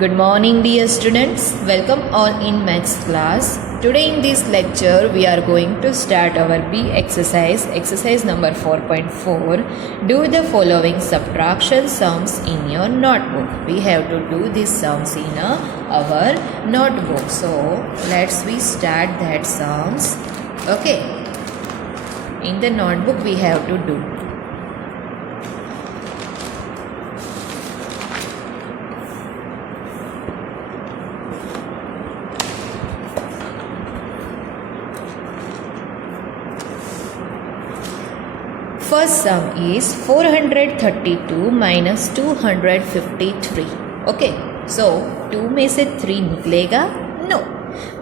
Good morning dear students, welcome all in maths class. Today in this lecture we are going to start our B exercise number 4.4. Do the following subtraction sums in your notebook. We have to do these sums in our notebook. So let's we start that sums. Okay, in the notebook we have to do. First sum is 432 minus 253. Okay, so 2 में से 3 निकलेगा? No.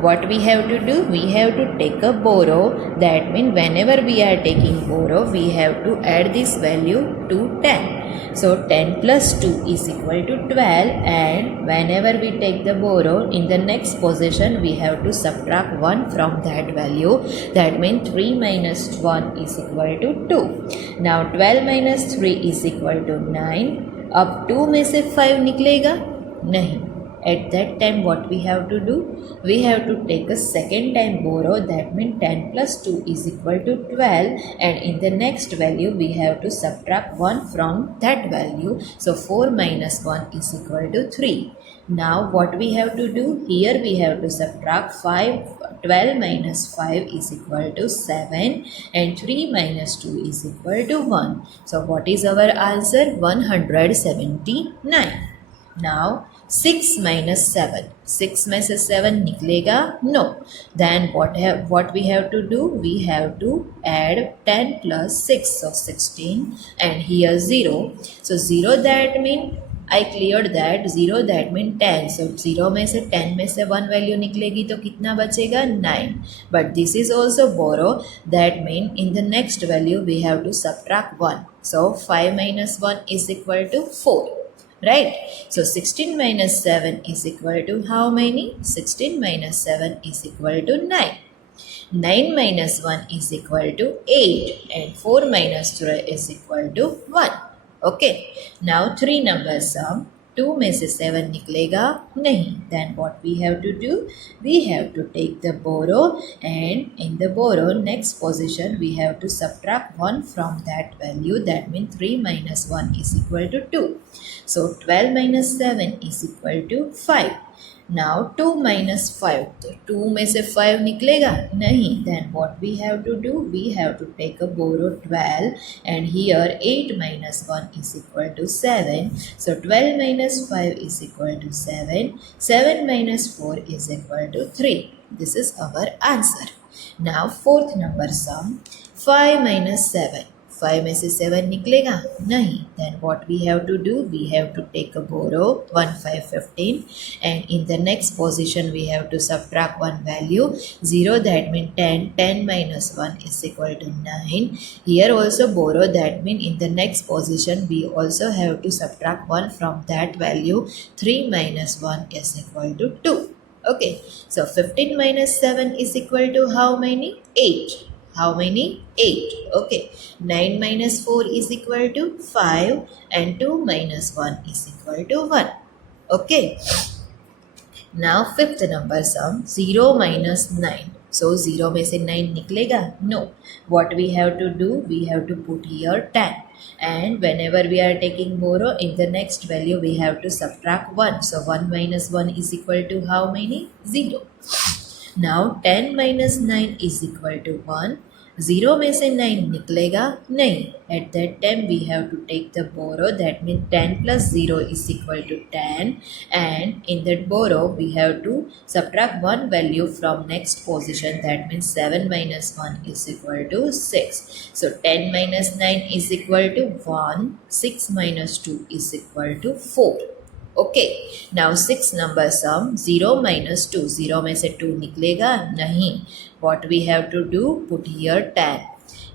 What we have to do? We have to take a borrow. That means whenever we are taking borrow, we have to add this value to 10. So 10 plus 2 is equal to 12, and whenever we take the borrow, in the next position we have to subtract 1 from that value. That means 3 minus 1 is equal to 2. Now 12 minus 3 is equal to 9. अब 2 में से 5 निकलेगा? नहीं. At that time what we have to do? We have to take a second time borrow. That means 10 plus 2 is equal to 12, and in the next value we have to subtract 1 from that value. So 4 minus 1 is equal to 3. Now what we have to do? Here we have to subtract 5. 12 minus 5 is equal to 7, and 3 minus 2 is equal to 1. So what is our answer? 179. Now 6 minus 7. 6 में से 7 निकलेगा? No. Then what we have to do? We have to add 10 plus 6, so 16, and here 0. So 0 that mean I cleared that. 0 that mean 10. So 0 में से 10 में से 1 value निकलेगी तो कितना बचेगा? 9. But this is also borrow. That mean in the next value we have to subtract 1. So 5 minus 1 is equal to 4. Right? So 16 minus 7 is equal to how many? 16 minus 7 is equal to 9. 9 minus 1 is equal to 8, and 4 minus 3 is equal to 1. Okay. Now 3 numbers sum. 2 में से 7 निकलेगा? नहीं. Then what we have to do? We have to take the borrow, and in the borrow next position we have to subtract 1 from that value. That means 3 minus 1 is equal to 2. So 12 minus 7 is equal to 5. Now 2 minus 5. तो 2 में से 5 निकलेगा? नहीं. Then what we have to do? We have to take a borrow 12, and here 8 minus 1 is equal to 7. So 12 minus 5 is equal to 7. 7 minus 4 is equal to 3. This is our answer. Now fourth number sum. 5 minus 7. 5 में से 7 निकलेगा? नहीं. Then what we have to do? We have to take a borrow 1, 5, 15, and in the next position we have to subtract 1 value. 0 that means 10. 10 minus 1 is equal to 9. Here also borrow. That means in the next position we also have to subtract 1 from that value. 3 minus 1 is equal to 2. Okay. So 15 minus 7 is equal to how many? 8. How many? 8. Okay. 9 minus 4 is equal to 5, and 2 minus 1 is equal to 1. Okay. Now fifth number sum. 0 minus 9. So 0 में से 9 निकलेगा? No. What we have to do? We have to put here 10. And whenever we are taking borrow, in the next value we have to subtract 1. So 1 minus 1 is equal to how many? 0. Now 10 minus 9 is equal to 1. 0 में से 9 निकलेगा? नहीं. At that time we have to take the borrow. That means 10 plus 0 is equal to 10, and in that borrow we have to subtract 1 value from next position. That means 7 minus 1 is equal to 6. So 10 minus 9 is equal to 1. 6 minus 2 is equal to 4. Okay. Now 6 number sum. 0 minus 2. 0 में से 2 निकलेगा? नहीं. What we have to do? Put here 10.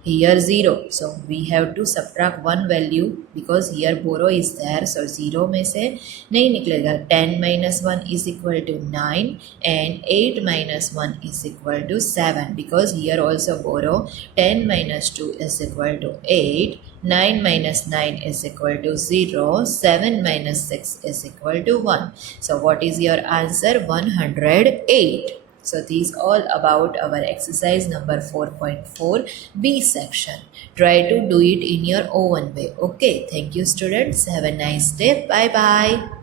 Here 0. So we have to subtract 1 value because here borrow is there. So 0 में से नहीं निकलेगा. 10 minus 1 is equal to 9, and 8 minus 1 is equal to 7 because here also borrow. 10 minus 2 is equal to 8. 9 minus 9 is equal to 0. 7 minus 6 is equal to 1. So what is your answer? 108. So these all about our exercise number 4.4 B section. Try to do it in your own way. Okay. Thank you students. Have a nice day. Bye bye.